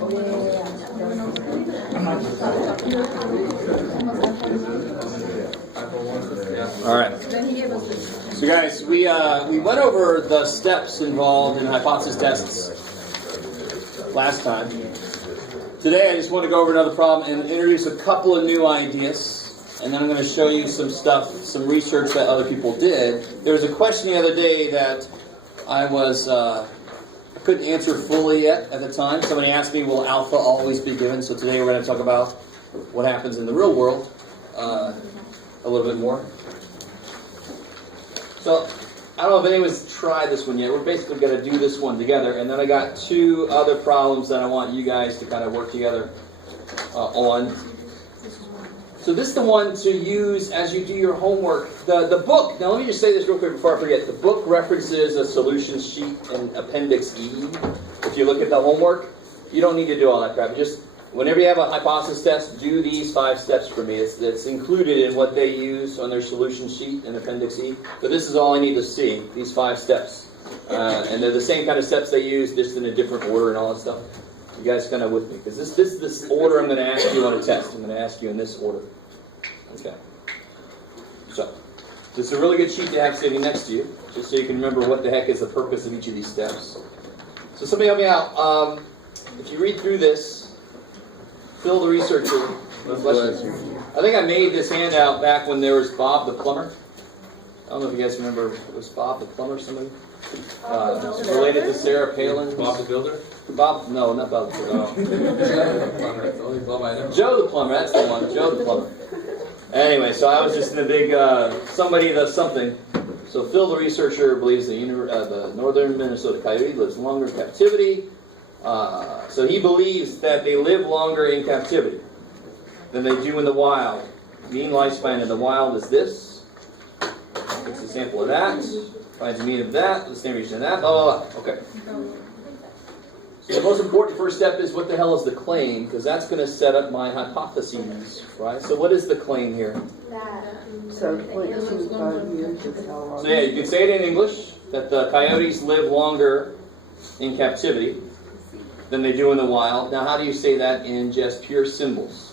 All right. So guys, we went over the steps involved in hypothesis tests last time. Today I just want to go over another problem and introduce a couple of new ideas. And then I'm going to show you some stuff, some research that other people did. There was a question the other day that I couldn't answer fully yet at the time. Somebody asked me, will alpha always be given? So today we're going to talk about what happens in the real world a little bit more. So I don't know if anyone's tried this one yet. We're basically going to do this one together. And then I got two other problems that I want you guys to kind of work together on. So this is the one to use as you do your homework. The book, now let me just say this real quick before I forget. The book references a solution sheet in Appendix E. If you look at the homework, you don't need to do all that crap. Just whenever you have a hypothesis test, do these 5 steps for me. It's included in what they use on their solution sheet in Appendix E. But this is all I need to see, these 5 steps. And they're the same kind of steps they use, just in a different order and all that stuff. You guys kind of with me? Because this order I'm going to ask you on a test. I'm going to ask you in this order. Okay. So, this is a really good sheet to have sitting next to you, just so you can remember what the heck is the purpose of each of these steps. So somebody help me out. If you read through this, Phil the researcher, I think I made this handout back when there was Bob the plumber. I don't know if you guys remember, was Bob the plumber somebody? Related to Sarah Palin. Bob the builder? Bob? No, not Bob the plumber. Joe the plumber, that's the one. Joe the plumber. Anyway, so I was just in a big somebody does something. So Phil the researcher believes the northern Minnesota coyote lives longer in captivity. So he believes that they live longer in captivity than they do in the wild. Mean lifespan in the wild is this. Takes a sample of that. Finds the mean of that. The standard region of that. Blah, blah, blah. Okay. So the most important first step is what the hell is the claim? Because that's going to set up my hypotheses, right? So what is the claim here? So yeah, you can say it in English, that the coyotes live longer in captivity than they do in the wild. Now, how do you say that in just pure symbols?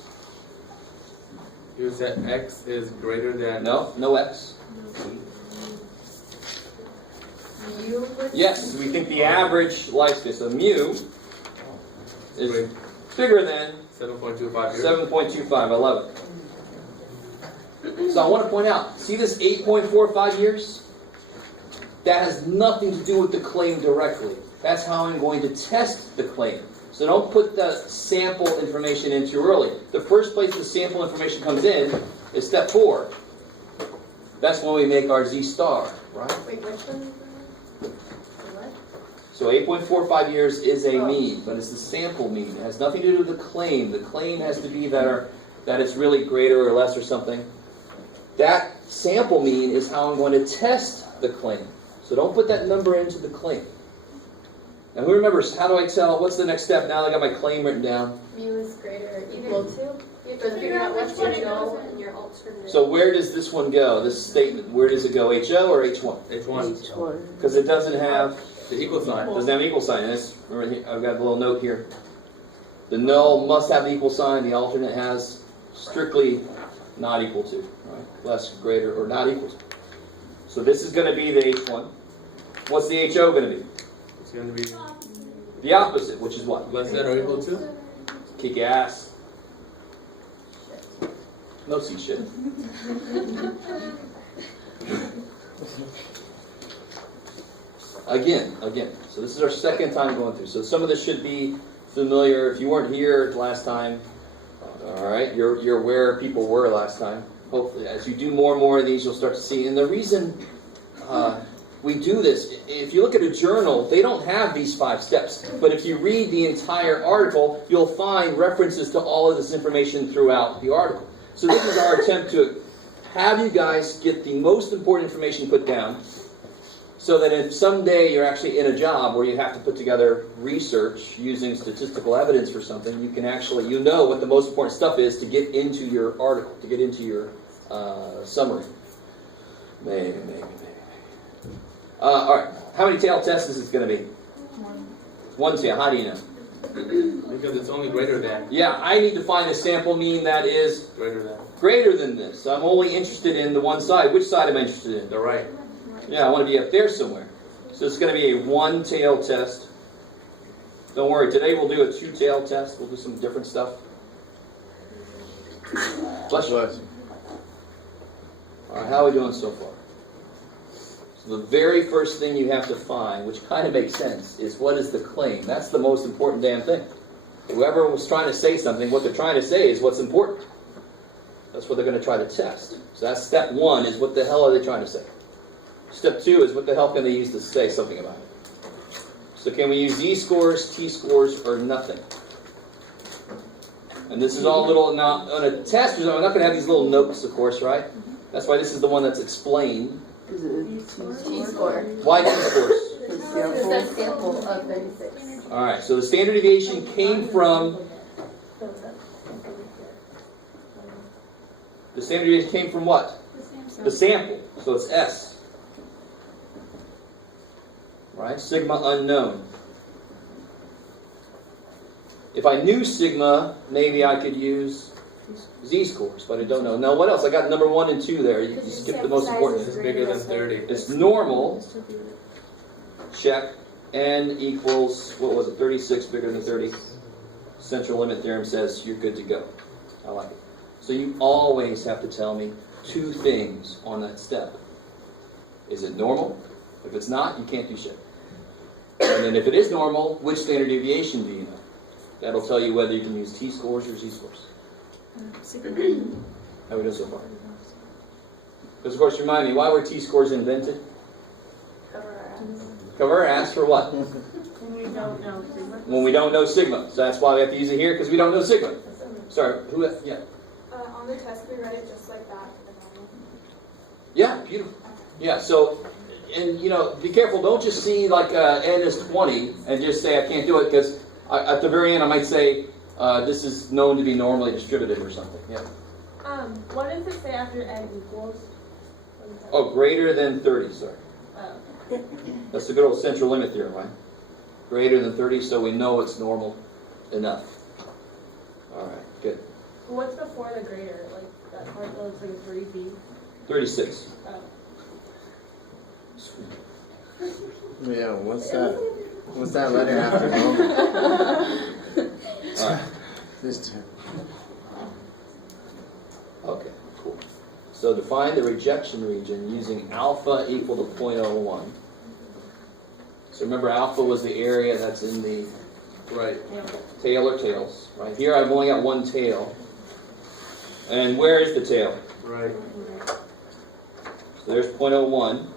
You said X is greater than... No X. Yes, we think the average lifespan, so mu is bigger than 7.25 years. 7.25, I love it. So I want to point out, see this 8.45 years? That has nothing to do with the claim directly. That's how I'm going to test the claim. So don't put the sample information in too early. The first place the sample information comes in is step 4. That's when we make our Z star, right? Wait, which one? So 8.45 years is a mean, but it's the sample mean. It has nothing to do with the claim. The claim has to be that it's really greater or less or something. That sample mean is how I'm going to test the claim. So don't put that number into the claim. Now who remembers, how do I tell, what's the next step now that I got my claim written down? Mu is greater or equal to? You have to figure out which one to go in your alternate. So where does this one go, this statement? Where does it go, HO or H1? H1. Because it doesn't have... The equal sign. Doesn't have an equal sign. Remember here, I've got a little note here. The null must have the equal sign. The alternate has strictly not equal to, right? Less, greater, or not equal to. So this is going to be the H1. What's the HO going to be? It's going to be the opposite, which is what? less than or equal to? Kick your ass. No C shit. Again. So this is our second time going through. So some of this should be familiar. If you weren't here last time, all right, you're where people were last time. Hopefully, as you do more and more of these, you'll start to see. And the reason we do this, if you look at a journal, they don't have these 5 steps. But if you read the entire article, you'll find references to all of this information throughout the article. So this is our attempt to have you guys get the most important information put down, so that if someday you're actually in a job where you have to put together research using statistical evidence for something, you can actually, you know what the most important stuff is to get into your article, to get into your summary. Maybe. All right, how many tail tests is it going to be? One tail. How do you know? Because it's only greater than. Yeah, I need to find a sample mean that is Greater than. greater than this. I'm only interested in the one side. Which side am I interested in? The right. Yeah, I want to be up there somewhere. So it's going to be a one-tail test. Don't worry, today we'll do a two-tail test. We'll do some different stuff. Bless you. All right, how are we doing so far? So the very first thing you have to find, which kind of makes sense, is what is the claim? That's the most important damn thing. Whoever was trying to say something, what they're trying to say is what's important. That's what they're going to try to test. So that's step one, is what the hell are they trying to say? Step two is what the hell can they use to say something about it? So can we use Z-scores, T-scores, or nothing? And this is all little, now on a test, I'm not going to have these little notes, of course, right? That's why this is the one that's explained. Is it T-score. Why T-scores? It says sample of 36. All right, so the standard deviation came from, the standard deviation came from what? The sample. So it's S. Right? Sigma unknown. If I knew sigma, maybe I could use Z-scores, but I don't know. Now what else? I got number 1 and 2 there. You skipped the most important. It's bigger than 30. It's normal. Check. N equals, what was it, 36 bigger than 30. Central limit theorem says you're good to go. I like it. So you always have to tell me 2 things on that step. Is it normal? If it's not, you can't do shit. And then if it is normal, which standard deviation do you know? That'll tell you whether you can use T-scores or Z-scores. How are we doing so far? Because of course, remind me, why were T-scores invented? Cover our ass. Cover our ass for what? When we don't know sigma. When we don't know sigma. So that's why we have to use it here, because we don't know sigma. Sorry, who? Yeah. On the test, we read it just like that. Yeah, beautiful. Yeah, so, and you know, be careful. Don't just see like n is 20 and just say I can't do it, because at the very end I might say this is known to be normally distributed or something. Yeah. What does it say after n equals? Oh, greater than 30, sorry. That's the good old central limit theorem, right? Greater than 30, so we know it's normal enough. All right, good. What's before the greater? Like that part that looks like a 3b? 36. Oh. Yeah, what's that? What's that letter after normal? All right. This time. Okay, cool. So define the rejection region using alpha equal to 0.01. So remember, alpha was the area that's in the Right. tail or tails. Right here, I've only got one tail. And where is the tail? Right. So there's 0.01.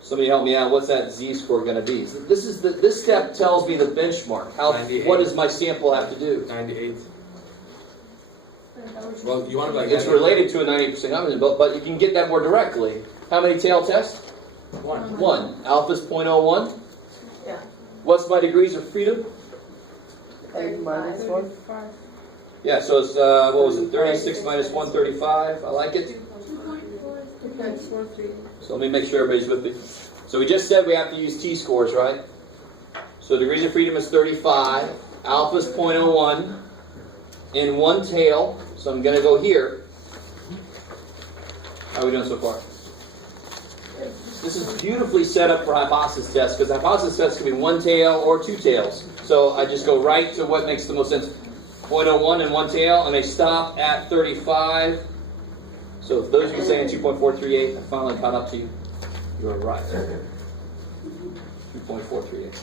Somebody help me out. What's that Z-score going to be? So this step tells me the benchmark. 98. What does my sample have to do? 98. Well, you want to like. It's related to a 98% confidence, but you can get that more directly. How many tail tests? 1. 1. Alpha's 0.01. Yeah. What's my degrees of freedom? N minus 1? Yeah, so it's, what was it, 36 minus 135. I like it. So let me make sure everybody's with me. So we just said we have to use T-scores, right? So degrees of freedom is 35. Alpha's 0.01 in one tail. So I'm going to go here. How are we doing so far? This is beautifully set up for hypothesis tests, because hypothesis tests can be one tail or 2 tails. So I just go right to what makes the most sense. 0.01 in one tail, and they stop at 35. So if those of you saying 2.438, I finally caught up to you. You are right. 2.438.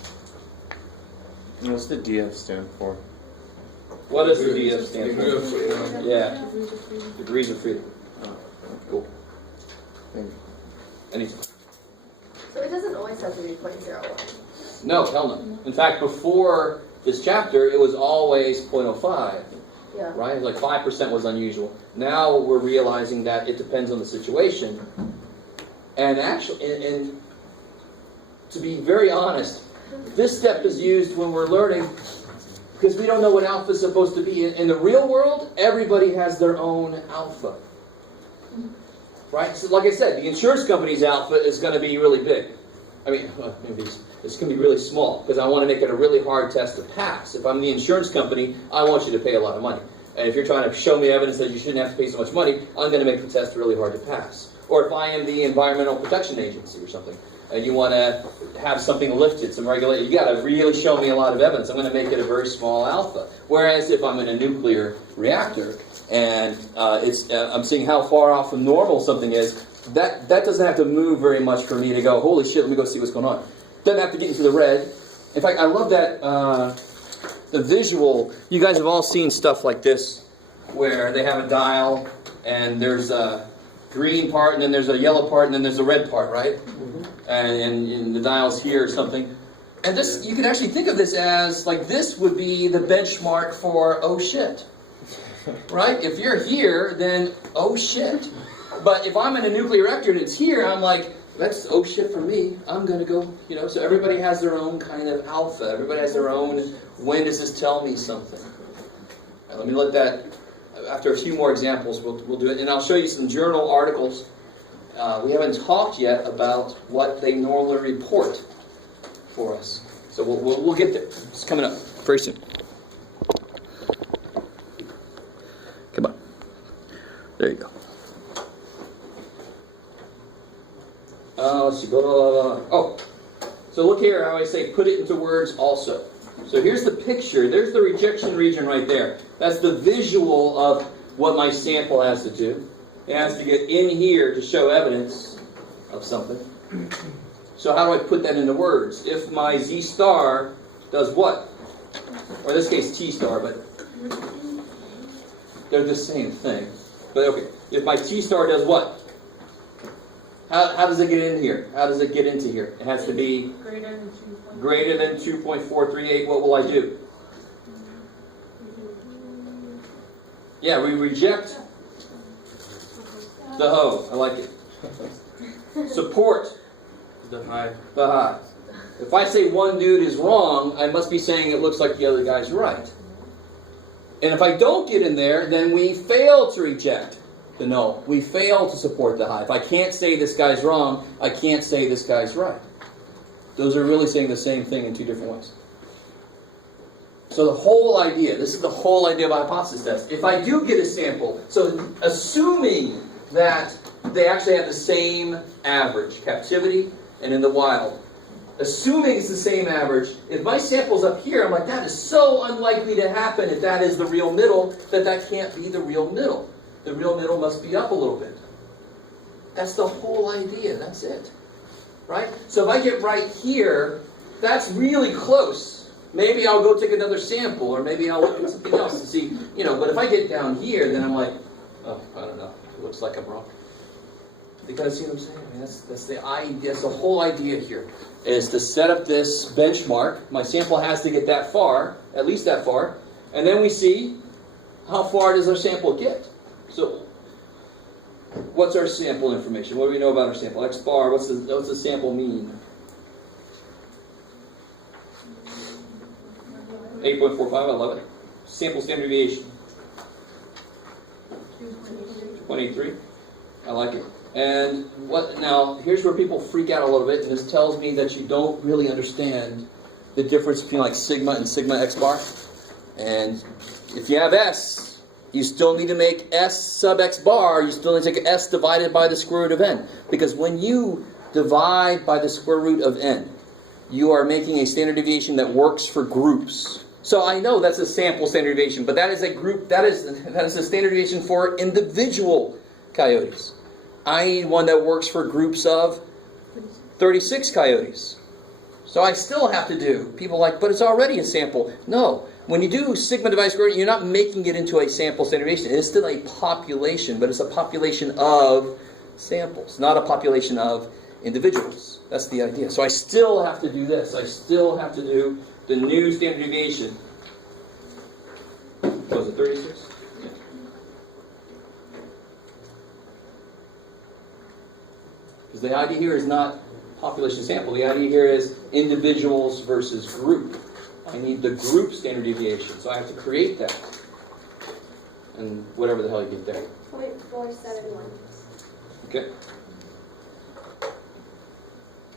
What's the DF stand for? What does the DF stand Degree of for? freedom. Yeah. Degrees of freedom. Cool. Thank you. Anything? So it doesn't always have to be 0.01. No, hell no. In fact, before this chapter, it was always 0.05. Yeah. Right? Like 5% was unusual. Now we're realizing that it depends on the situation. And actually, and to be very honest, this step is used when we're learning, because we don't know what alpha is supposed to be. In the real world, everybody has their own alpha. Right? So like I said, the insurance company's alpha is going to be really big. I mean, maybe It's going to be really small because I want to make it a really hard test to pass. If I'm the insurance company, I want you to pay a lot of money. And if you're trying to show me evidence that you shouldn't have to pay so much money, I'm going to make the test really hard to pass. Or if I am the Environmental Protection Agency or something, and you want to have something lifted, some regulation, you got to really show me a lot of evidence. I'm going to make it a very small alpha. Whereas if I'm in a nuclear reactor and I'm seeing how far off from normal something is, that doesn't have to move very much for me to go, holy shit, let me go see what's going on. Doesn't have to get into the red. In fact, I love that the visual. You guys have all seen stuff like this, where they have a dial, and there's a green part, and then there's a yellow part, and then there's a red part, right? Mm-hmm. And the dial's here or something. And this, you can actually think of this as, like, this would be the benchmark for, oh shit. Right? If you're here, then, oh shit. But if I'm in a nuclear reactor and it's here, I'm like, that's oh shit for me. I'm going to go, so everybody has their own kind of alpha. Everybody has their own, when does this tell me something? Right, let me let that, after a few more examples, we'll do it. And I'll show you some journal articles. We haven't talked yet about what they normally report for us. So we'll get there. It's coming up very soon. Come on. There you go. Let's see. Blah, blah, blah, blah. Oh, so look here how I say put it into words also. So here's the picture. There's the rejection region right there. That's the visual of what my sample has to do. It has to get in here to show evidence of something. So how do I put that into words? If my Z star does what? Or in this case T star, but they're the same thing. But okay, if my T star does what? How does it get in here? How does it get into here? It has to be greater than 2.438. What will I do? Yeah, we reject the ho. I like it. Support The high. the high. If I say one dude is wrong, I must be saying it looks like the other guy's right. And if I don't get in there, then we fail to reject the no. We fail to support the high. If I can't say this guy's wrong, I can't say this guy's right. Those are really saying the same thing in two different ways. So the whole idea, this is the whole idea of a hypothesis test. If I do get a sample, so assuming that they actually have the same average, captivity and in the wild, assuming it's the same average, if my sample's up here, I'm like, that is so unlikely to happen if that is the real middle, that can't be the real middle. The real middle must be up a little bit. That's the whole idea. That's it. Right? So if I get right here, that's really close. Maybe I'll go take another sample, or maybe I'll look at something else and see, but if I get down here, then I'm like, oh, I don't know. It looks like I'm wrong. You guys see what I'm saying? I mean, that's the idea. That's the whole idea here, is to set up this benchmark. My sample has to get that far, at least that far, and then we see how far does our sample get. So, what's our sample information? What do we know about our sample? X bar, what's the sample mean? 8.45, I love it. Sample standard deviation. 2.83. I like it. And now, here's where people freak out a little bit, and this tells me that you don't really understand the difference between like sigma and sigma X bar. And if you have S, you still need to make S sub X bar, you still need to take S divided by the square root of N. Because when you divide by the square root of N, you are making a standard deviation that works for groups. So I know that's a sample standard deviation, but that is a group, that is a standard deviation for individual coyotes. I need one that works for groups of 36 coyotes. So I still have to do, people are like, but it's already a sample. No. When you do sigma divided square root, you're not making it into a sample standard deviation. It is still a population, but it's a population of samples, not a population of individuals. That's the idea. So I still have to do this. I still have to do the new standard deviation. What was it, 36? Yeah. Because the idea here is not population sample. The idea here is individuals versus group. I need the group standard deviation, so I have to create that. And whatever the hell you get there. 0.471. Okay.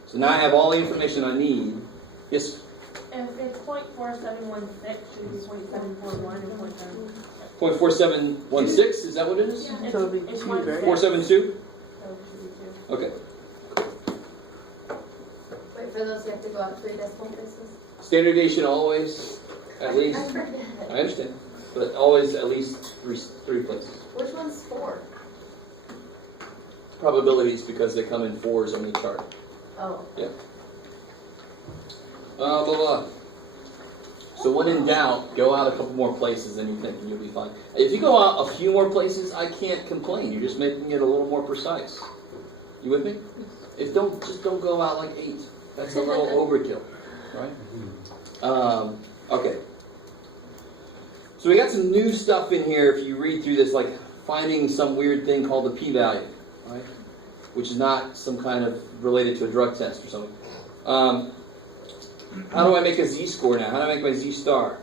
So now I have all the information I need Yes? If it's 0.4716, should be 0.741 and 0.7. 0.4716, is that what it is? It's, So it'll be it's two, one right? six, 472? so it should be two. Okay. Wait, for those, you have to go out 3 decimal places. Standard deviation always, at least, I forget. I understand, but always at least three places. Which one's 4? Probabilities because they come in 4s on the chart. Oh. Blah, blah. So when in doubt, go out a couple more places than you think and you'll be fine. If you go out a few more places, I can't complain. You're just making it a little more precise. You with me? Just don't go out like 8. That's a little overkill, right? Okay. So we got some new stuff in here if you read through this, like finding some weird thing called the p-value, right? Which is not some kind of related to a drug test or something. How do I make a z-score now? How do I make my z-star?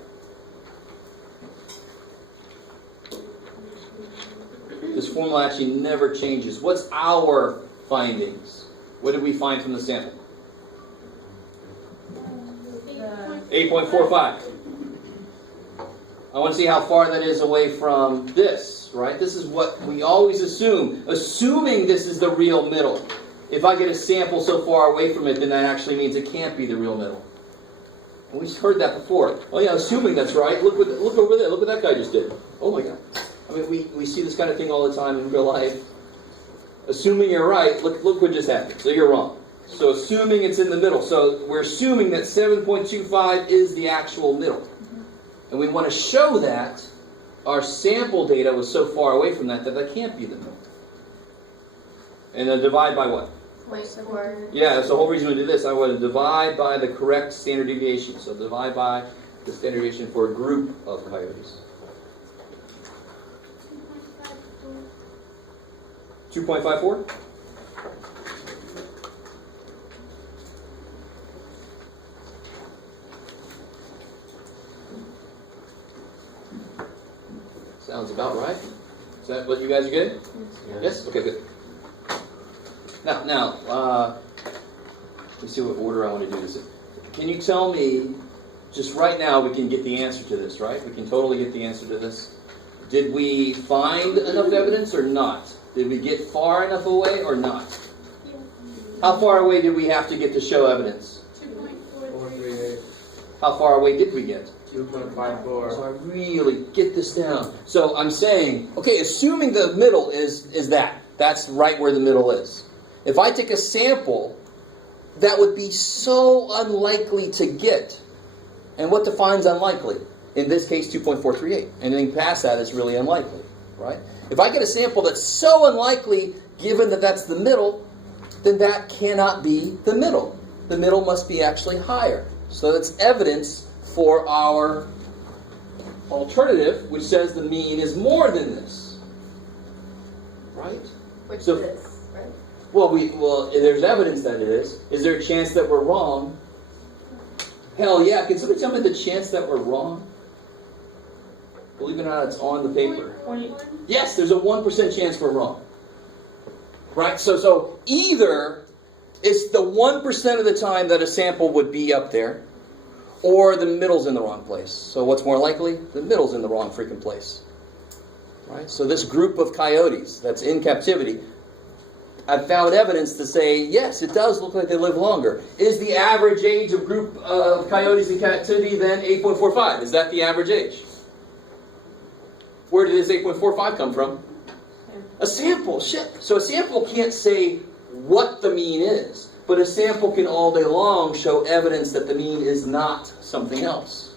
This formula actually never changes. What's our findings? What did we find from the sample? 8.45. I want to see how far that is away from this, right? This is what we always assume. Assuming this is the real middle. If I get a sample so far away from it, then that actually means it can't be the real middle. And we've heard that before. Oh yeah, assuming that's right. Look over there. Look what that guy just did. Oh my God. I mean, we see this kind of thing all the time in real life. Assuming you're right, look what just happened. So you're wrong. So assuming it's in the middle. So we're assuming that 7.25 is the actual middle. And we want to show that our sample data was so far away from that can't be the middle. And then divide by what? 0.4. Yeah, that's the whole reason we did this. I want to divide by the correct standard deviation. So divide by the standard deviation for a group of coyotes. 2.54? Sounds about right. Is that what you guys are getting? Yes? Okay, good. Now, let me see what order I want to do this in. Can you tell me, just right now we can get the answer to this, right? We can totally get the answer to this. Did we find enough evidence or not? Did we get far enough away or not? How far away did we have to get to show evidence? 438. How far away did we get? 2.54. So I really get this down. So I'm saying, okay, assuming the middle is that. That's right where the middle is. If I take a sample, that would be so unlikely to get. And what defines unlikely? In this case, 2.438. Anything past that is really unlikely, right? If I get a sample that's so unlikely, given that that's the middle, then that cannot be the middle. The middle must be actually higher. So that's evidence for our alternative, which says the mean is more than this. Right? Which So- is, right? Well, there's evidence that it is. Is there a chance that we're wrong? Hell yeah. Can somebody tell me the chance that we're wrong? Believe it or not, it's on the paper. Yes, there's a 1% chance we're wrong. Right? So either it's the 1% of the time that a sample would be up there, or the middle's in the wrong place. So what's more likely? The middle's in the wrong freaking place. Right? So this group of coyotes that's in captivity, I've found evidence to say, yes, it does look like they live longer. Is the average age of group of coyotes in captivity then 8.45? Is that the average age? Where did this 8.45 come from? A sample. Shit. So a sample can't say what the mean is, but a sample can all day long show evidence that the mean is not something else.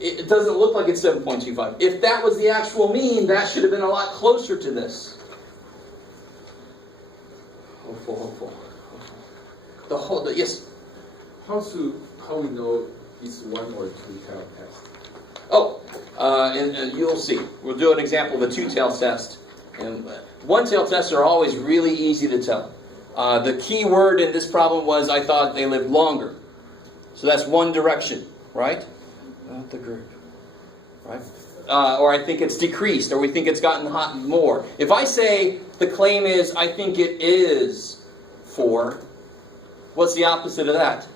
It doesn't look like it's 7.25. If that was the actual mean, that should have been a lot closer to this. Hopeful. Yes? How we know it's 1 or 2 tail test? And you'll see. We'll do an example of a 2-tail test. And 1-tail tests are always really easy to tell. The key word in this problem was I thought they lived longer. So that's one direction, right? Not the group, right? Or I think it's decreased, or we think it's gotten hot more. If I say the claim is I think it is 4, what's the opposite of that?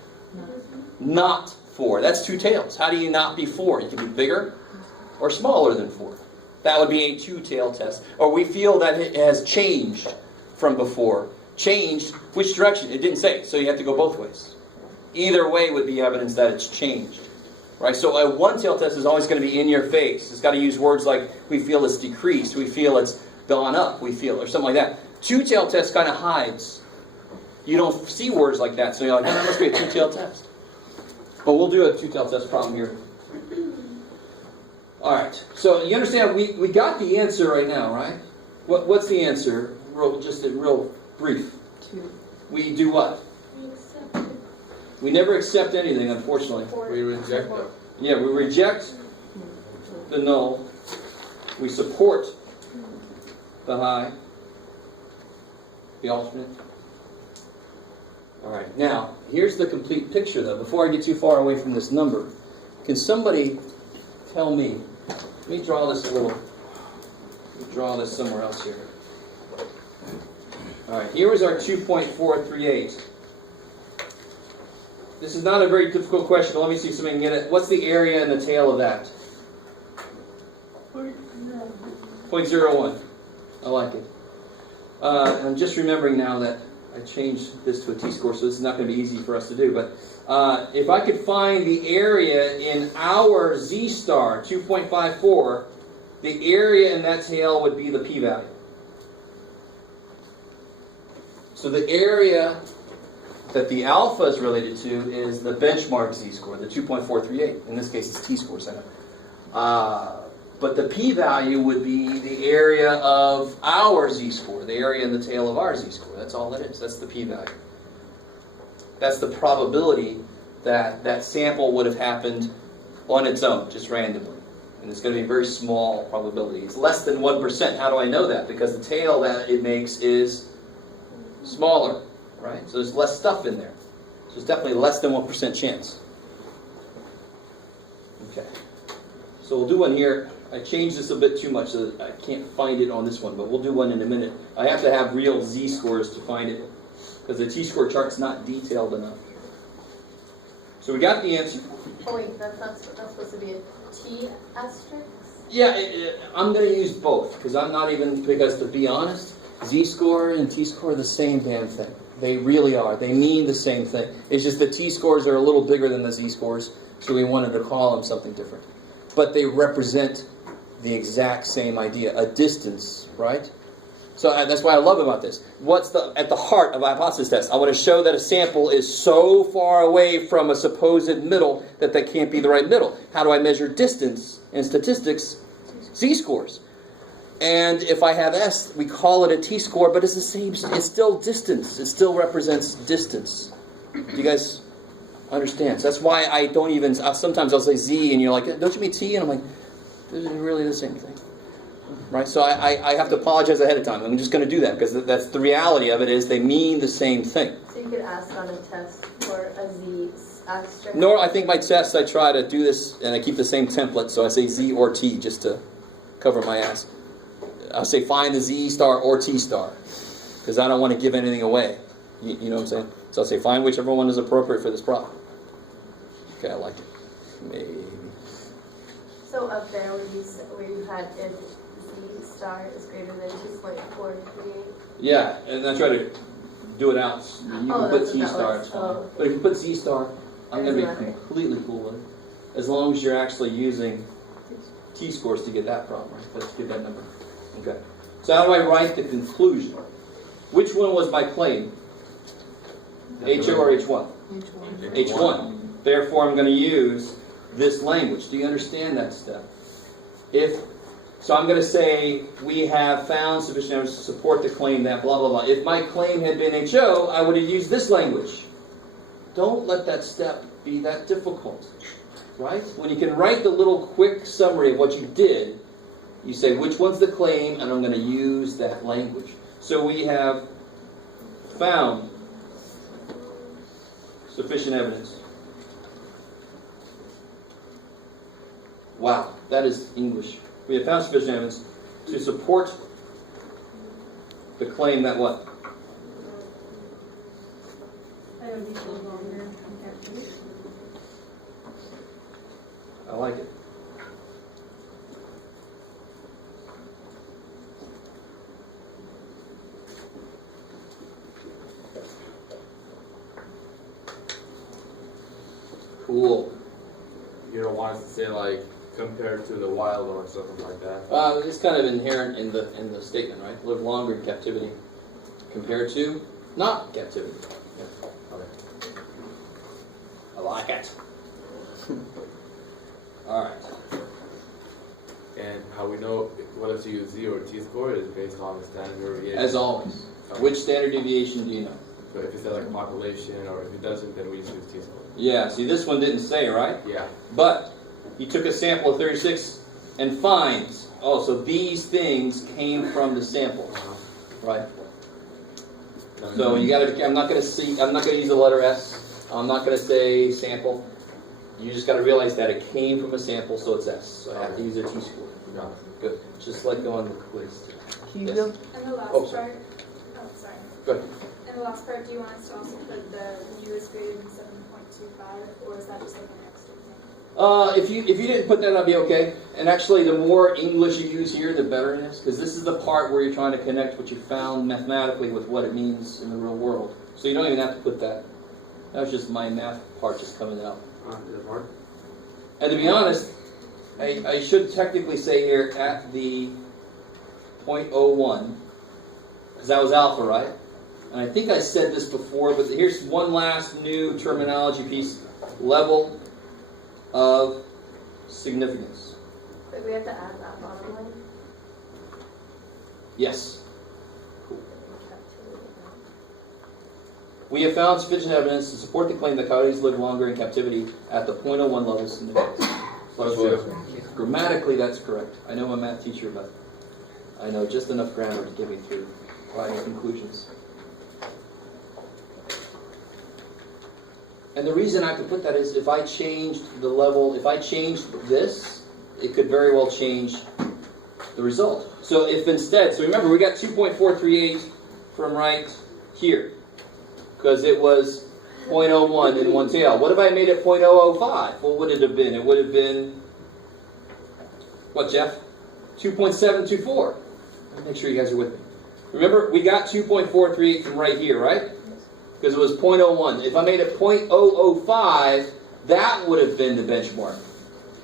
not 4. That's 2 tails. How do you not be 4? It can be bigger or smaller than 4. That would be a 2-tail test. Or we feel that it has changed from before. Changed, which direction? It didn't say, so you have to go both ways. Either way would be evidence that it's changed. Right? So a 1-tail test is always going to be in your face. It's got to use words like, we feel it's decreased, we feel it's gone up, we feel, or something like that. 2-tail test kind of hides. You don't see words like that, so you're like, oh, that must be a 2-tail test. But we'll do a 2-tail test problem here. Alright, so you understand, we got the answer right now, right? What's the answer? Just a real brief. 2. We do what? We accept it. We never accept anything, unfortunately. We reject them. Yeah, we reject the null. We support the high. The alternate. Alright, now, here's the complete picture though. Before I get too far away from this number, can somebody tell me, let me draw this a little, let me draw this somewhere else here. Alright, here is our 2.438. This is not a very difficult question, but let me see if somebody can get it. What's the area and the tail of that? 0.01. I like it. I'm just remembering now that I changed this to a t-score, so this is not going to be easy for us to do. But if I could find the area in our z-star, 2.54, the area in that tail would be the p-value. So the area that the alpha is related to is the benchmark z-score, the 2.438. In this case, it's t-score center. But the p-value would be the area of our z-score, the area in the tail of our z-score. That's all it is. That's the p-value. That's the probability that that sample would have happened on its own, just randomly. And it's going to be a very small probability. It's less than 1%. How do I know that? Because the tail that it makes is smaller, right? So there's less stuff in there. So it's definitely less than 1% chance. Okay. So we'll do one here. I changed this a bit too much so that I can't find it on this one, but we'll do one in a minute. I have to have real z-scores to find it, because the t-score chart's not detailed enough. So we got the answer. Oh wait, that's supposed to be a T asterisk? Yeah, I'm going to use both, because to be honest, z-score and t-score are the same damn thing. They really are. They mean the same thing. It's just the t-scores are a little bigger than the z-scores, so we wanted to call them something different. But they represent the exact same idea, a distance, right? So that's what I love about this. What's at the heart of a hypothesis test? I want to show that a sample is so far away from a supposed middle that can't be the right middle. How do I measure distance in statistics? Z-scores. And if I have S, we call it a t-score, but it's the same. It's still distance. It still represents distance. Do you guys understand? So that's why I don't even. Sometimes I'll say Z, and you're like, "Don't you mean T?" And I'm like, "This is really the same thing." Right? So I have to apologize ahead of time. I'm just going to do that because that's the reality of it. Is they mean the same thing. So you could ask on a test for a Z asterisk. Nor I think my tests I try to do this, and I keep the same template. So I say Z or T just to cover my ass. I'll say find the Z star or T star because I don't want to give anything away. You know what I'm saying? So I'll say find whichever one is appropriate for this problem. Okay, I like it. Maybe. So up there where you had if Z star is greater than 2.438. Yeah, and I try to do it out. You can put Z star, it's fine. Oh. But if you put Z star, I'm going to be Doesn't matter. completely cool with it. As long as you're actually using T-scores to get that problem, right? Let's get that number. Okay. So how do I write the conclusion? Which one was my claim? HO or H1? H1. Therefore, I'm going to use this language. Do you understand that step? So I'm going to say, we have found sufficient evidence to support the claim that blah, blah, blah. If my claim had been HO, I would have used this language. Don't let that step be that difficult. Right? When you can write the little quick summary of what you did, you say, which one's the claim, and I'm going to use that language. So we have found sufficient evidence. Wow, that is English. We have found sufficient evidence to support the claim that what? I don't need to go longer. I like it. Cool. You don't want us to say like compared to the wild or something like that. It's kind of inherent in the statement, right? Live longer in captivity compared to not captivity. Yeah. Okay. I like it. All right. And how we know whether to use Z or T score is based on the standard deviation. As always. Which standard deviation do you know? So if it says like population, or if it doesn't, then we just use T score. Yeah. See, this one didn't say, right? Yeah. But he took a sample of 36 and finds. Oh, so these things came from the sample, right? So you got to. I'm not going to use the letter S. I'm not going to say sample. You just got to realize that it came from a sample, so it's S. So I have to use a T score. Yeah. Good. Just like on the quiz. Yes. And the last Oh, sorry. part, oh, sorry. Good. And the last part, do you want us to also put the U is greater than 7.25, or is that just like an extra thing? If you didn't put that, I'd be okay. And actually, the more English you use here, the better it is, because this is the part where you're trying to connect what you found mathematically with what it means in the real world. So you don't even have to put that. That was just my math part just coming out. Is it hard? And to be honest, I should technically say here at the 0.01, because that was alpha, right? And I think I said this before, but here's one last new terminology piece. Level of significance. But we have to add that bottom line. Yes. We have found sufficient evidence to support the claim that coyotes live longer in captivity at the 0.01 level of significance. Grammatically, that's correct. I know I'm a math teacher, but I know just enough grammar to get me through final conclusions. And the reason I have to put that is if I changed the level, if I changed this, it could very well change the result. So if instead, so remember we got 2.438 from right here, because it was 0.01 in one tail. What if I made it 0.005? What would it have been? It would have been, what, Jeff? 2.724. Make sure you guys are with me. Remember, we got 2.438 from right here, right? Because it was 0.01. If I made it 0.005, that would have been the benchmark.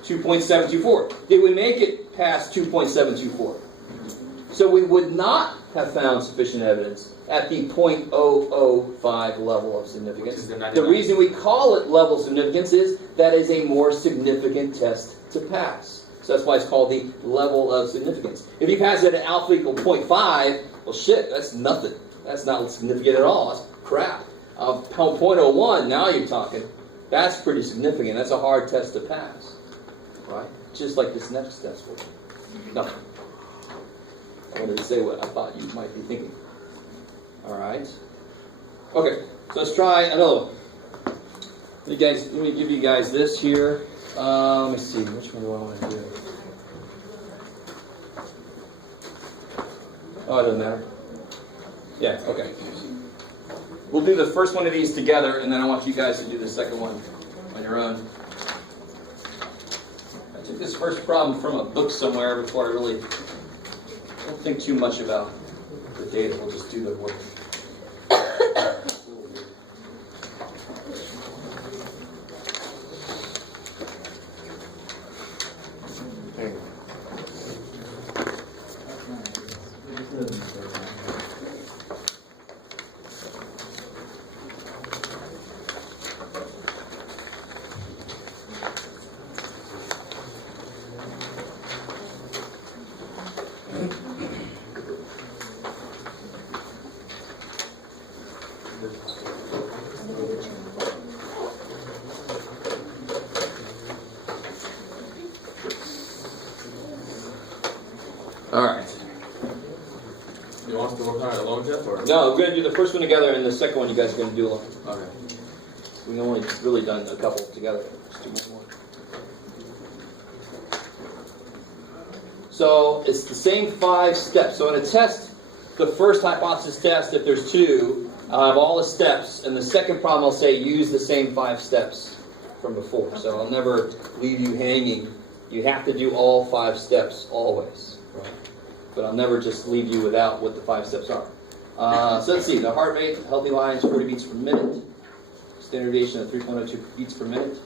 2.724. Did we make it past 2.724? So we would not have found sufficient evidence at the 0.005 level of significance. The reason we call it level of significance is that is a more significant test to pass. So that's why it's called the level of significance. If you pass it at alpha equal 0.5, well shit, that's nothing. That's not significant at all. That's crap. 0.01, now you're talking. That's pretty significant. That's a hard test to pass. Right? Just like this next test will be. No. I wanted to say what I thought you might be thinking. Alright. Okay, so let's try another one. Let me give you guys this here. Let me see, which one do I want to do? Oh, it doesn't matter. Yeah, okay. We'll do the first one of these together, and then I want you guys to do the second one on your own. I took this first problem from a book somewhere before I really don't think too much about the data. We'll just do the work. Alright. You want us to work on it alone, Jeff? Or? No, we're going to do the first one together, and the second one you guys are going to do alone. Okay. We've only really done a couple together. Just do one more. So it's the same 5 steps. So in a test, the first hypothesis test, if there's 2, I'll have all the steps, and the second problem I'll say use the same 5 steps. from before. So I'll never leave you hanging. You have to do all 5 steps always, right? But I'll never just leave you without what the 5 steps are. So let's see, the heart rate, healthy lines, 40 beats per minute. Standard deviation of 3.02 beats per minute.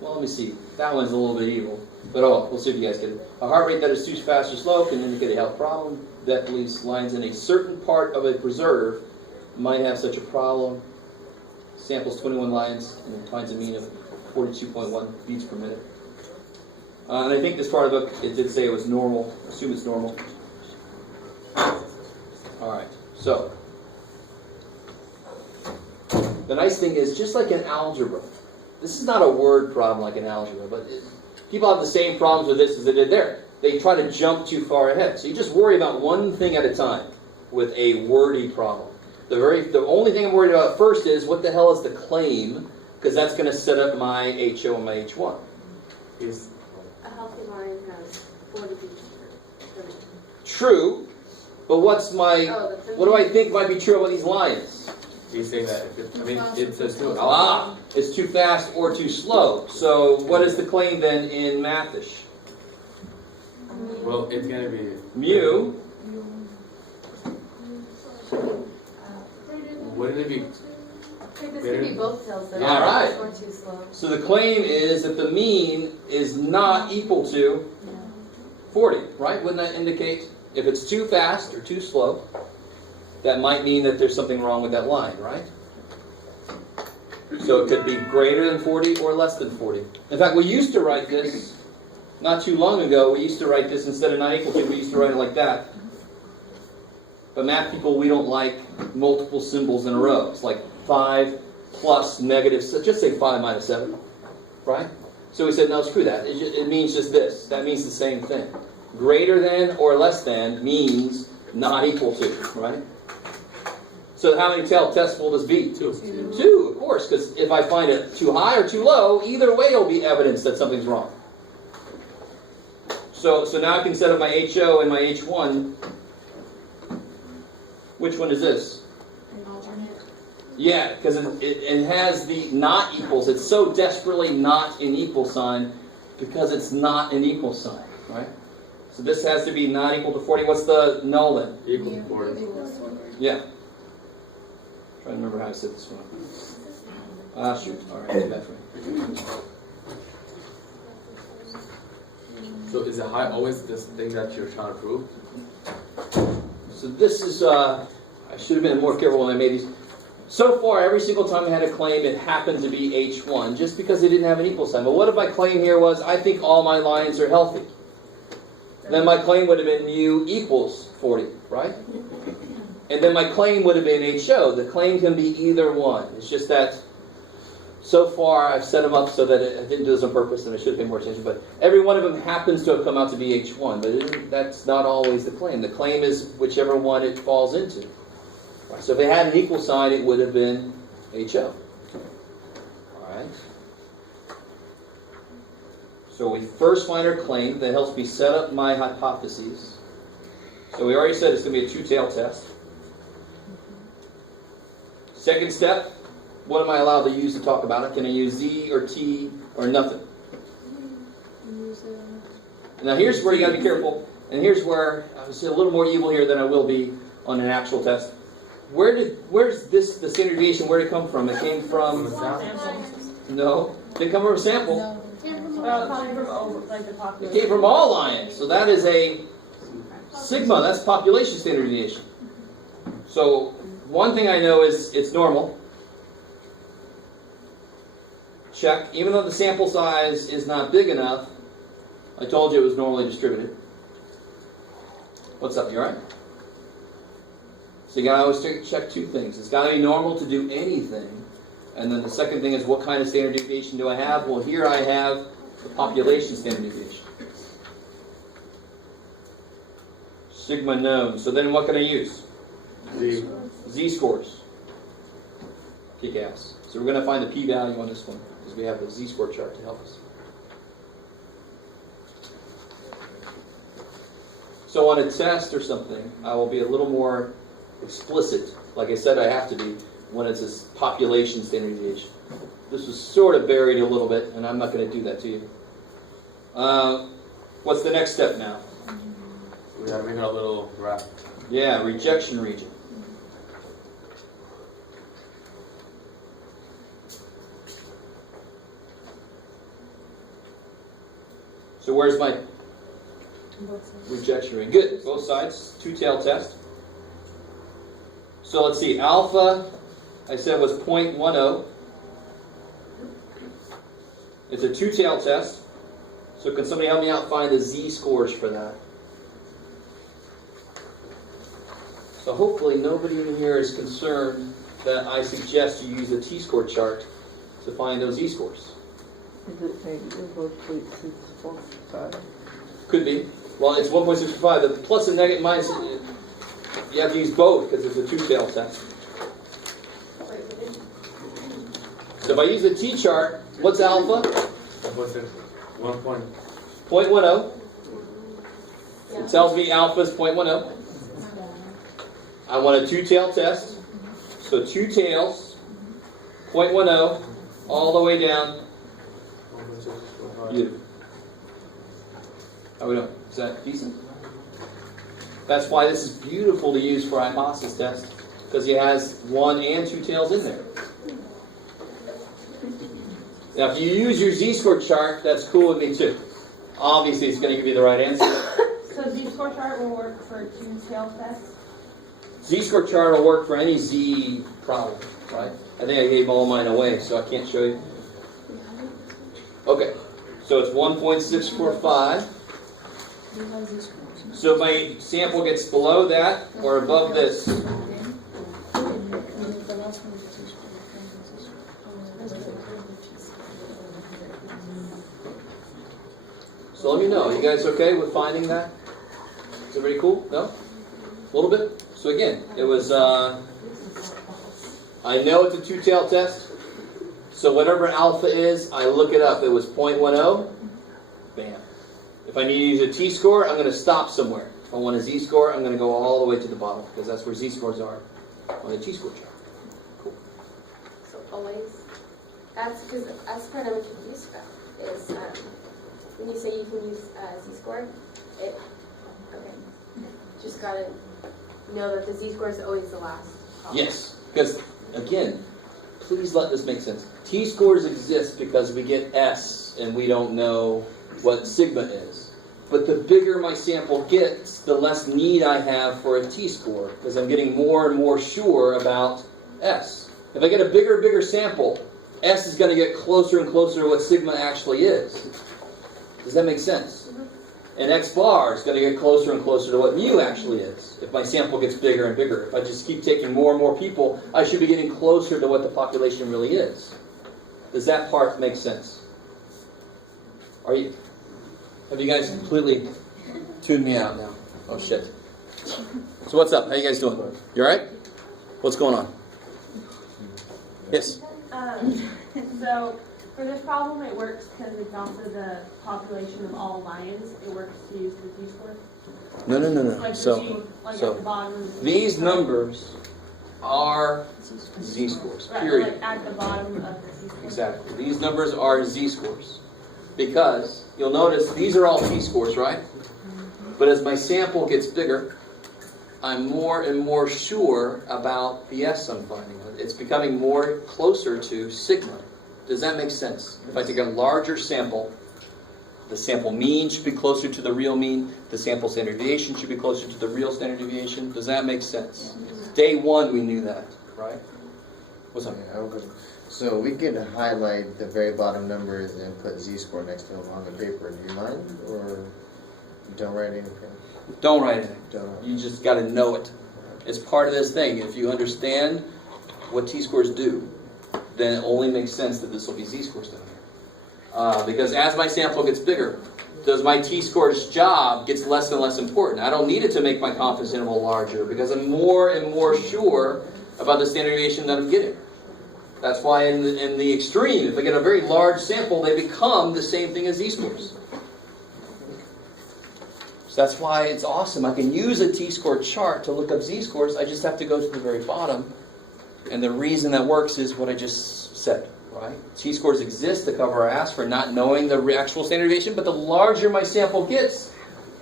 Well, let me see. That one's a little bit evil. But we'll see if you guys get it. A heart rate that is too fast or slow can indicate a health problem. That believes lines in a certain part of a preserve might have such a problem. Samples 21 lines and finds a mean of 42.1 beats per minute. And I think this part of the book, it did say it was normal. Assume it's normal. Alright, so. The nice thing is, just like in algebra, this is not a word problem like in algebra, but people have the same problems with this as they did there. They try to jump too far ahead. So you just worry about one thing at a time with a wordy problem. The only thing I'm worried about first is, what the hell is the claim? Because that's going to set up my HO and my H1. A healthy line has 40 beats per minute. True, but what do I think might be true about these lines? He's saying that it says too. It's too fast or too slow. So what is the claim then in Mathish? Well, it's gonna be Mu. Wouldn't it be? This could be both tails then. All right. Or too slow. So the claim is that the mean is not equal to 40, right? Wouldn't that indicate if it's too fast or too slow? That might mean that there's something wrong with that line, right? So it could be greater than 40 or less than 40. In fact, we used to write this not too long ago. We used to write this instead of not equal to, we used to write it like that. But math people, we don't like multiple symbols in a row. It's like 5 plus negative, so just say 5 minus 7, right? So we said, no, screw that. It means just this. That means the same thing. Greater than or less than means not equal to, right? So how many tail tests will this be? 2. 2, of course, because if I find it too high or too low, either way will be evidence that something's wrong. So now I can set up my HO and my H1. Which one is this? Yeah, because it has the not equals. It's so desperately not an equal sign because it's not an equal sign, right? So this has to be not equal to 40. What's the null then? Equal to 40. Yeah. Trying to remember how I said this one. Shoot. All right, do that for me. So is a high always this thing that you're trying to prove? So this is, I should have been more careful when I made these. So far, every single time I had a claim, it happened to be H1, just because it didn't have an equal sign. But what if my claim here was, I think all my lines are healthy? Then my claim would have been mu equals 40, right? And then my claim would have been HO. The claim can be either one. It's just that so far I've set them up so that I didn't do this on purpose and I should have paid more attention. But every one of them happens to have come out to be H1. But that's not always the claim. The claim is whichever one it falls into. Right. So if it had an equal sign, it would have been HO. All right. So we first find our claim. That helps me set up my hypotheses. So we already said it's going to be a two-tailed test. Second step, what am I allowed to use to talk about it? Can I use Z or T or nothing? Now here's where you got to be careful. And here's where I was a little more evil here than I will be on an actual test. Where's the standard deviation? Where did it come from? It came from... No, it didn't come from a sample. It came from all lines. So that is a sigma. That's population standard deviation. So one thing I know is it's normal. Check. Even though the sample size is not big enough, I told you it was normally distributed. What's up? You alright? So you gotta always check two things. It's gotta be normal to do anything. And then the second thing is, what kind of standard deviation do I have? Well, here I have the population standard deviation. Sigma known. So then what can I use? Z-scores. Kick ass. So we're going to find the p-value on this one, because we have the z-score chart to help us. So on a test or something, I will be a little more explicit. Like I said, I have to be. when it's a population standard deviation. This was sort of buried a little bit, and I'm not going to do that to you. What's the next step now? We are making a little graph. Yeah, rejection region. So where's my rejection region? Good, both sides, two-tailed test. So let's see, alpha, I said was 0.10. It's a two-tailed test. So can somebody help me out find the z-scores for that? So hopefully nobody in here is concerned that I suggest you use a t-score chart to find those z-scores. Is it negative 1.645? Could be. Well, it's 1.65. The plus and negative minus, you have to use both because it's a two-tailed test. So if I use the t-chart, what's alpha? 1.10. 0.10. It tells me alpha is 0.10. I want a two-tailed test. So two tails, 0.10, all the way down. Beautiful. How are we doing? Is that decent? That's why this is beautiful to use for hypothesis test, because it has one and two tails in there. Now, if you use your z-score chart, that's cool with me too. Obviously, it's going to give you the right answer. So z-score chart will work for two-tailed tests? Z-score chart will work for any z problem, right? I think I gave all mine away, so I can't show you. Okay, so it's 1.645. So if my sample gets below that or above this, so let me know. You guys okay with finding that? Is everybody cool? No? A little bit? So again, it was, I know it's a two-tailed test. So whatever alpha is, I look it up. It was 0.10. Bam. If I need to use a t-score, I'm going to stop somewhere. If I want a z-score, I'm going to go all the way to the bottom because that's where z-scores are on the t-score chart. Cool. So always, that's because that's part I'm confused about is when you say you can use z-score, okay, just gotta know that the z-score is always the last column. Yes, because again, please let this make sense. T-scores exist because we get S and we don't know what sigma is. But the bigger my sample gets, the less need I have for a t-score because I'm getting more and more sure about S. If I get a bigger and bigger sample, S is going to get closer and closer to what sigma actually is. Does that make sense? And X bar is going to get closer and closer to what mu actually is if my sample gets bigger and bigger. If I just keep taking more and more people, I should be getting closer to what the population really is. Does that part make sense? Have you guys completely tuned me out now? Oh shit. So what's up? How you guys doing? You alright? What's going on? Yes? So for this problem, it works because it's also the population of all lions. It works to use the t-score. No. Like So at the bottom. these numbers are z-scores, Right, period. like at the bottom of the t-score. Exactly. These numbers are z-scores. Because you'll notice these are all t-scores, right? But as my sample gets bigger, I'm more and more sure about the S I'm finding. It's becoming more closer to sigma. Does that make sense? If I take a larger sample, the sample mean should be closer to the real mean. The sample standard deviation should be closer to the real standard deviation. Does that make sense? Day one, we knew that, right? What's up? So we could highlight the very bottom numbers and put z-score next to them on the paper. Do you mind? Or don't write anything? Don't write anything. Don't. You just got to know it. It's part of this thing. If you understand what t-scores do, then it only makes sense that this will be z-scores down here. Because as my sample gets bigger, does my t-scores job gets less and less important. I don't need it to make my confidence interval larger because I'm more and more sure about the standard deviation that I'm getting. That's why in the extreme, if I get a very large sample, they become the same thing as z-scores. So that's why it's awesome. I can use a t-score chart to look up z-scores. I just have to go to the very bottom And the reason that works is what I just said, right? T-scores exist to cover our ass for not knowing the actual standard deviation, but the larger my sample gets,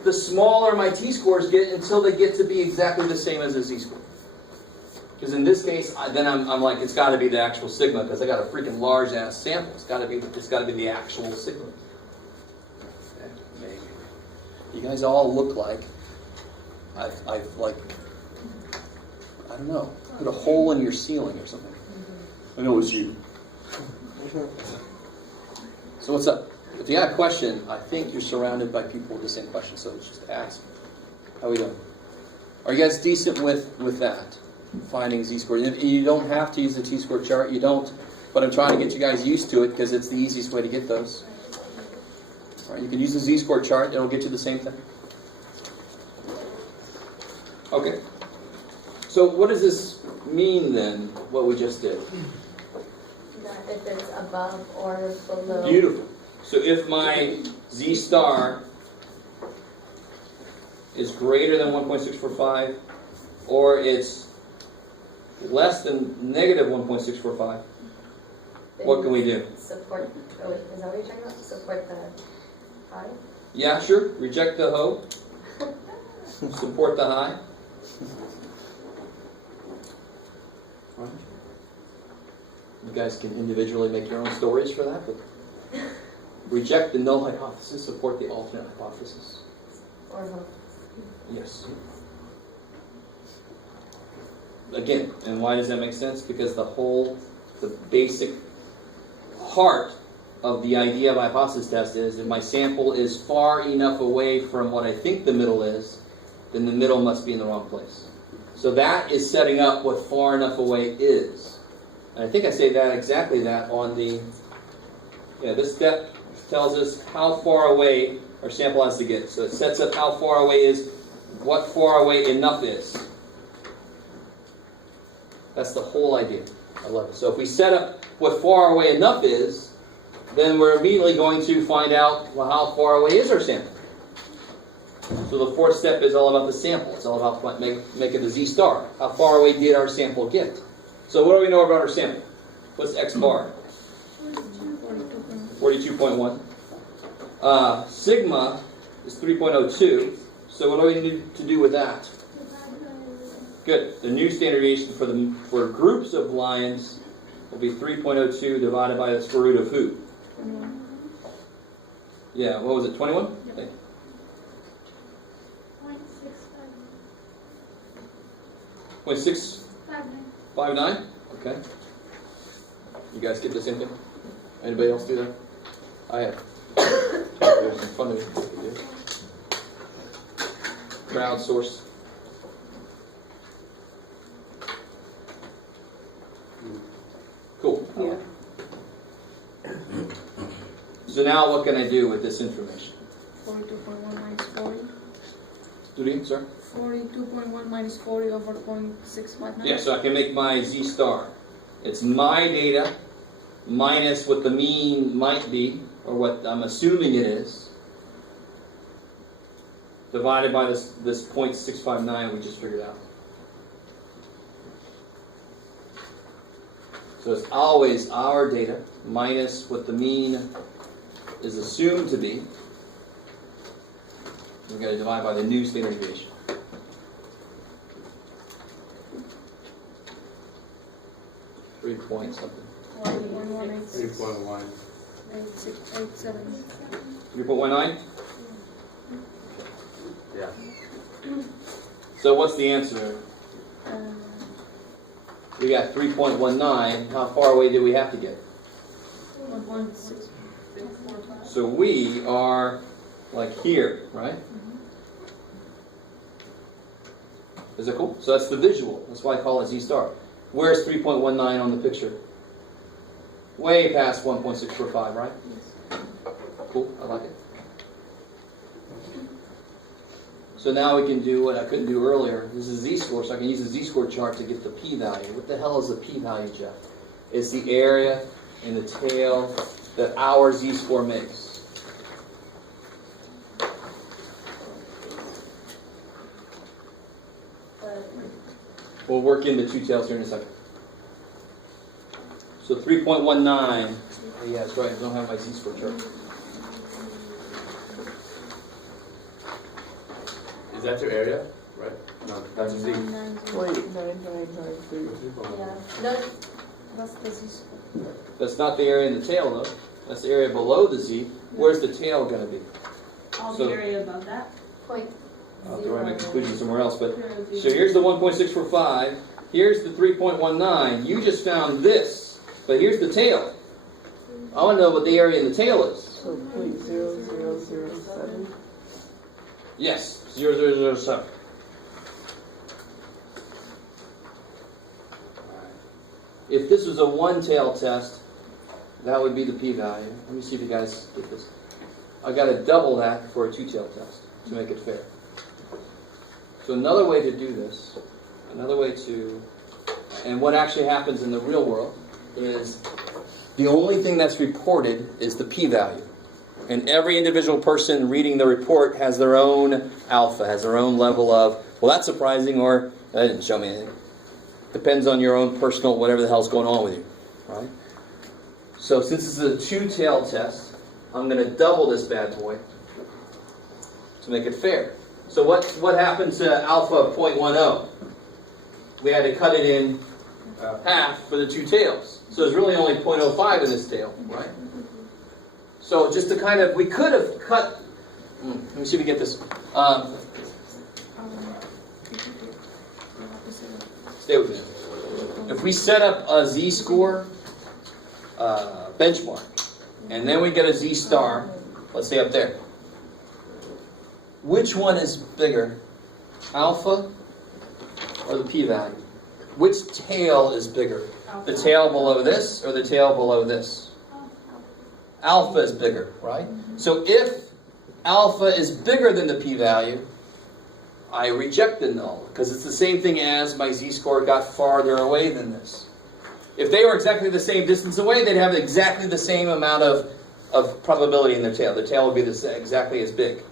the smaller my t-scores get until they get to be exactly the same as a z-score. Because in this case, then I'm like, it's got to be the actual sigma because I got a freaking large ass sample. It's got to be the actual sigma. Okay, maybe. You guys all look like I've like, I don't know, put a hole in your ceiling or something. I know it's you. So what's up? If you got a question, I think you're surrounded by people with the same question, so just ask. How we doing? Are you guys decent with that? Finding z-score. You don't have to use the t-score chart. You don't, but I'm trying to get you guys used to it because it's the easiest way to get those. All right, you can use the z-score chart. It'll get you the same thing. Okay. So what does this mean then, what we just did? That if it's above or below. Beautiful. So if my z star is greater than 1.645, or it's less than negative 1.645, what can we do? Support, oh wait, is that what you're talking about? Support the high? Yeah, sure. Reject the ho. Support the high. You guys can individually make your own stories for that, but reject the null hypothesis, support the alternate hypothesis. Or ho? Yes. Again, and why does that make sense? Because the basic heart of the idea of a hypothesis test is if my sample is far enough away from what I think the middle is, then the middle must be in the wrong place. So that is setting up what far enough away is. And I think I say that exactly that on the, this step tells us how far away our sample has to get. So it sets up how far away is, what far away enough is. That's the whole idea. I love it. So if we set up what far away enough is, then we're immediately going to find out, well, how far away is our sample? So the fourth step is all about the sample. It's all about making the z star. How far away did our sample get? So what do we know about our sample? What's x bar? 42.1. Sigma is 3.02. So what do we need to do with that? Good. The new standard deviation for groups of lions will be 3.02 divided by the square root of who? Yeah, what was it, 21? Yep. 0.659? Okay. You guys get the same thing? Anybody else do that? I have. There's in front of you. Crowdsource. Cool. Yeah. So now what can I do with this information? 42.1 minus 40. Study, sir? 42.1 minus 40 over 0.659. Yeah, so I can make my z star. It's my data minus what the mean might be, or what I'm assuming it is, divided by this 0.659 we just figured out. So it's always our data minus what the mean is assumed to be. We've got to divide by the new standard deviation. Something. 3.1. 86.87. 3.19? Yeah. So what's the answer? We got 3.19. How far away do we have to get? 1.645. So we are like here, right? Is that cool? So that's the visual. That's why I call it Z star. Where's 3.19 on the picture? Way past 1.645, right? Cool, I like it. So now we can do what I couldn't do earlier. This is z-score, so I can use the z-score chart to get the p-value. What the hell is the p-value, Jeff? It's the area in the tail that our z-score makes. We'll work in the two tails here in a second. So 3.19. Yeah, that's right. I don't have my z-score chart. Is that your area? Right? No, that's your Z. 0.9993. Yeah. No, that's the z-score. That's not the area in the tail, though. That's the area below the z. Where's the tail going to be? All So- the area above that. Point I'll have to write my zero. conclusion somewhere else. But 0, so 0. here's the 1.645. Here's the 3.19. You just found this, but here's the tail. I want to know what the area in the tail is. So 0.0007. Yes, 0.0007. If this was a one-tail test, that would be the p-value. Let me see if you guys get this. I got to double that for a two-tail test to make it fair. So another way to do this, and what actually happens in the real world is the only thing that's reported is the p-value. And every individual person reading the report has their own alpha, has their own level of, well, that's surprising, or that didn't show me anything. Depends on your own personal, whatever the hell's going on with you, right? So since this is a two-tail test, I'm going to double this bad boy to make it fair. So what happened to alpha 0.10? We had to cut it in half for the two tails. So there's really only 0.05 in this tail, right? So just to kind of, we could have cut, let me see if we get this. Stay with me. If we set up a z-score benchmark, and then we get a z-star, let's say up there. Which one is bigger, alpha or the p-value? Which tail is bigger? The tail below this or the tail below this? Alpha is bigger, right? So if alpha is bigger than the p-value, I reject the null, because it's the same thing as my z-score got farther away than this. If they were exactly the same distance away, they'd have exactly the same amount of probability in their tail. The tail would be exactly as big.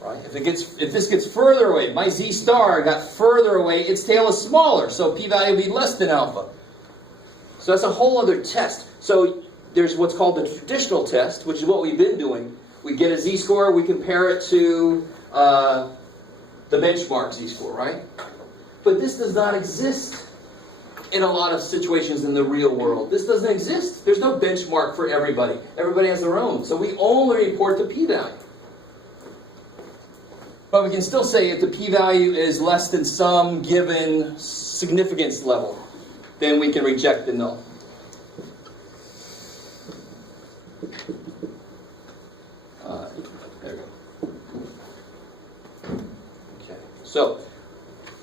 Right? If this gets further away, my z-star got further away, its tail is smaller, so p-value will be less than alpha. So that's a whole other test. So there's what's called the traditional test, which is what we've been doing. We get a z-score, we compare it to the benchmark z-score, right? But this does not exist in a lot of situations in the real world. This doesn't exist. There's no benchmark for everybody. Everybody has their own. So we only report the p-value. But we can still say if the p-value is less than some given significance level, then we can reject the null. There we go. Okay. So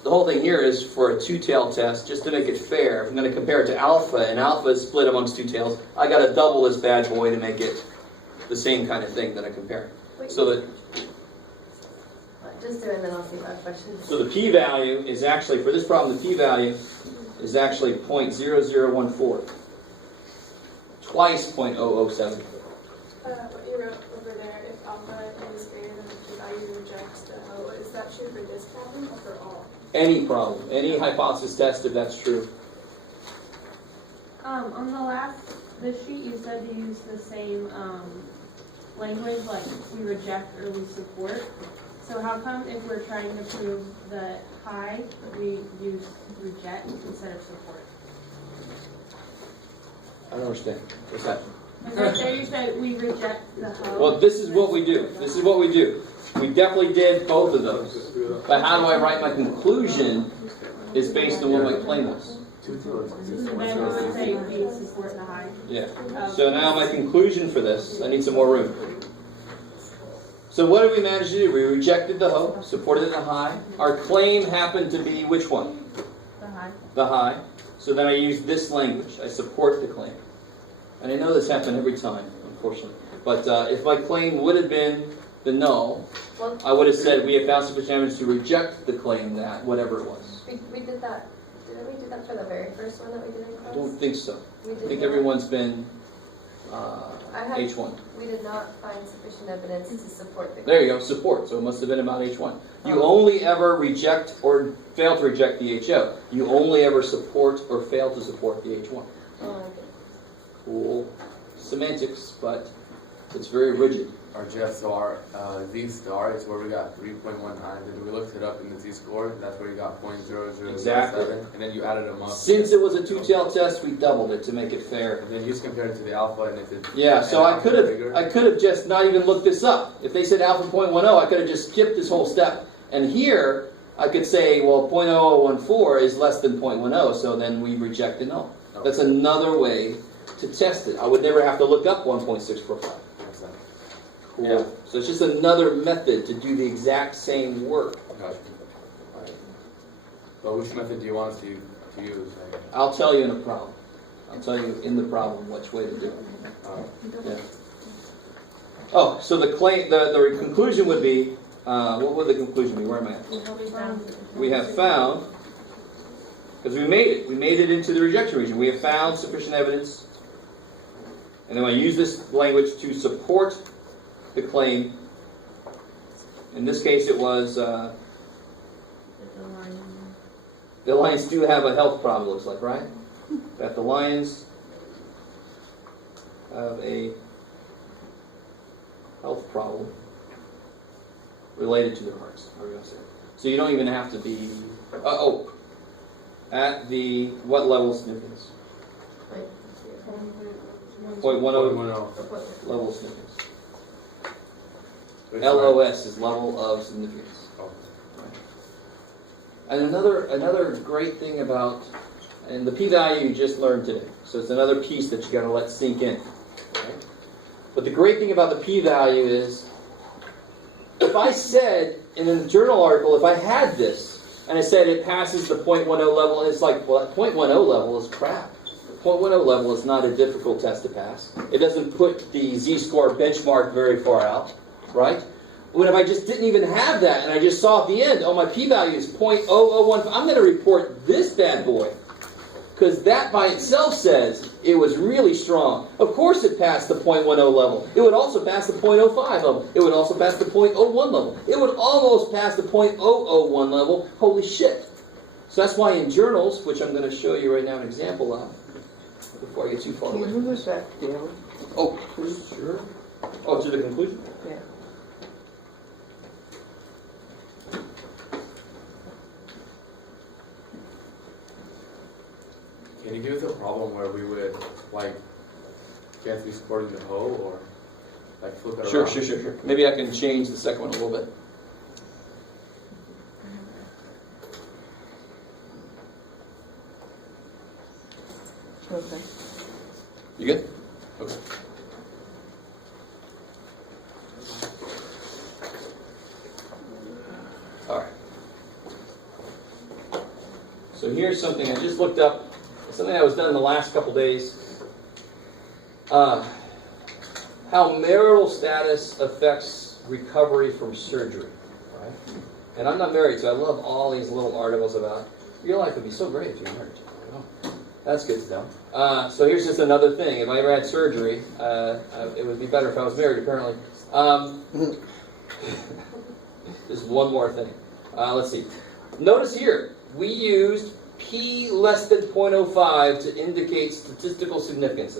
the whole thing here is for a two-tail test, just to make it fair. If I'm going to compare it to alpha, and alpha is split amongst two tails, I got to double this bad boy to make it the same kind of thing that I compare. So that. Just do it and then I'll see if I have questions. So the p-value is actually, for this problem, the p-value is actually 0.0014. Twice 0.007. What you wrote over there, if alpha is greater than the p-value, you reject the O. Is that true for this problem or for all? Any problem, any hypothesis test, if that's true. On the sheet you said to use the same language, like we reject or we support. So how come if we're trying to prove the high, we use reject instead of support? I don't understand. What's that? Okay, so you said we reject the hoe. Well, this is what we do. This is what we do. We definitely did both of those. But how do I write my conclusion is based on what my claim was. Then we would say we support the high. Yeah. So now my conclusion for this, I need some more room. So what did we manage to do? We rejected the hoe, supported the high. Our claim happened to be which one? The high. The high. So then I used this language. I support the claim. And I know this happened every time, unfortunately. But if my claim would have been the null, I would have said we have found sufficient evidence to reject the claim that, whatever it was. We did that. Didn't we do that for the very first one that we did in I class? don't think so. We I did think not. everyone's been H1. We did not find sufficient evidence to support the claim. There you go, support. So it must have been about H1. You only ever reject or fail to reject the HO. You only ever support or fail to support the H1. Oh, okay. Cool semantics, but it's very rigid. Or just so our z-star is where we got 3.19, and we looked it up in the z-score, that's where you got 0.0077, Exactly. and then you added them up. Since it was a two-tailed test, we doubled it to make it fair. And then you just compare it to the alpha, and if it... Yeah, so I alpha bigger. could have just not even looked this up. If they said alpha 0.10, I could have just skipped this whole step. And here, I could say, well, 0.0014 is less than 0.10, so then we reject the null. Okay. That's another way to test it. I would never have to look up 1.645. Makes sense. Cool. Yeah. So it's just another method to do the exact same work. Gotcha. Alright. But which method do you want us to use? I'll tell you in a problem. I'll tell you in the problem which way to do it. Yeah. Oh, so the claim, the conclusion would be, what would the conclusion be? Where am I at? We have found, because we made it into the rejection region. We have found sufficient evidence, and then I use this language to support the claim. In this case, it was the Lions do have a health problem. Looks like, right? That the Lions have a health problem related to their hearts. How are we going to say it? So you don't even have to be. At the what level of significance? 0.10 level of significance. LOS is level of significance. And another great thing about, and the p-value you just learned today. So it's another piece that you got to let sink in. Right? But the great thing about the p-value is, if I said in a journal article, if I had this, and I said it passes the 0.10 level, it's like, well, that 0.10 level is crap. The 0.10 level is not a difficult test to pass. It doesn't put the z-score benchmark very far out, right? When if I just didn't even have that, and I just saw at the end, oh, my p-value is 0.0015, I'm going to report this bad boy. Because that by itself says it was really strong. Of course it passed the 0.10 level. It would also pass the 0.05 level. It would also pass the 0.01 level. It would almost pass the 0.001 level. Holy shit. So that's why in journals, which I'm going to show you right now an example of, before I get too far away. Who was that, Dale? Oh, sure. Oh, to the conclusion? Yeah. Can you give us a problem where we would, like, get these scored in the whole, or, like, flip it around? Sure. Maybe I can change the second one a little bit. Okay. You good? Okay. All right. So here's something I just looked up. Something that was done in the last couple days. How marital status affects recovery from surgery. Right? And I'm not married, so I love all these little articles about your life would be so great if you're married. That's good to know. So here's just another thing. If I ever had surgery, it would be better if I was married, apparently. Just one more thing. Let's see. Notice here, we used p less than 0.05 to indicate statistical significance.